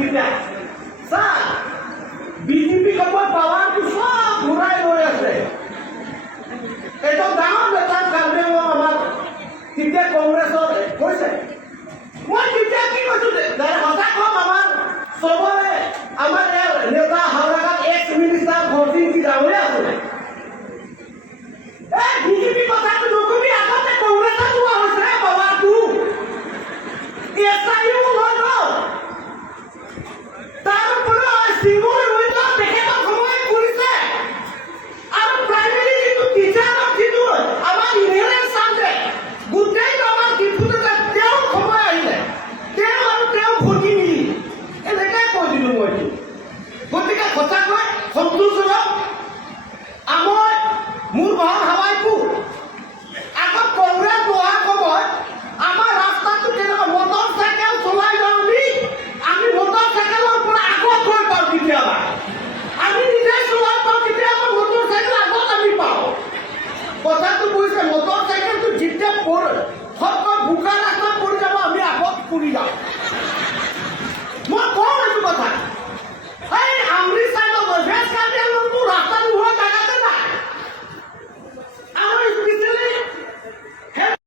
কিতা sir BJP কব পাওয়াৰটো সব ঘূৰাই লৈ আছে এটা ডাঙৰ নেতাৰ কাৰণে আমাৰ তেতিয়া কংগ্ৰেছৰ কৈছে মই তেতিয়া কি কৈছো সঁচা কম আমাৰ চবৰে আমাৰ নেতা হাওৰাঘাট এক্স মিনিষ্টাৰ ভৰ্তি কি ডাঙৰীয়া আছিলে বিজেপি কথাটো নকবি আগতে কংগ্ৰেছৰ লোৱা হৈছে পাৱাৰটো এটা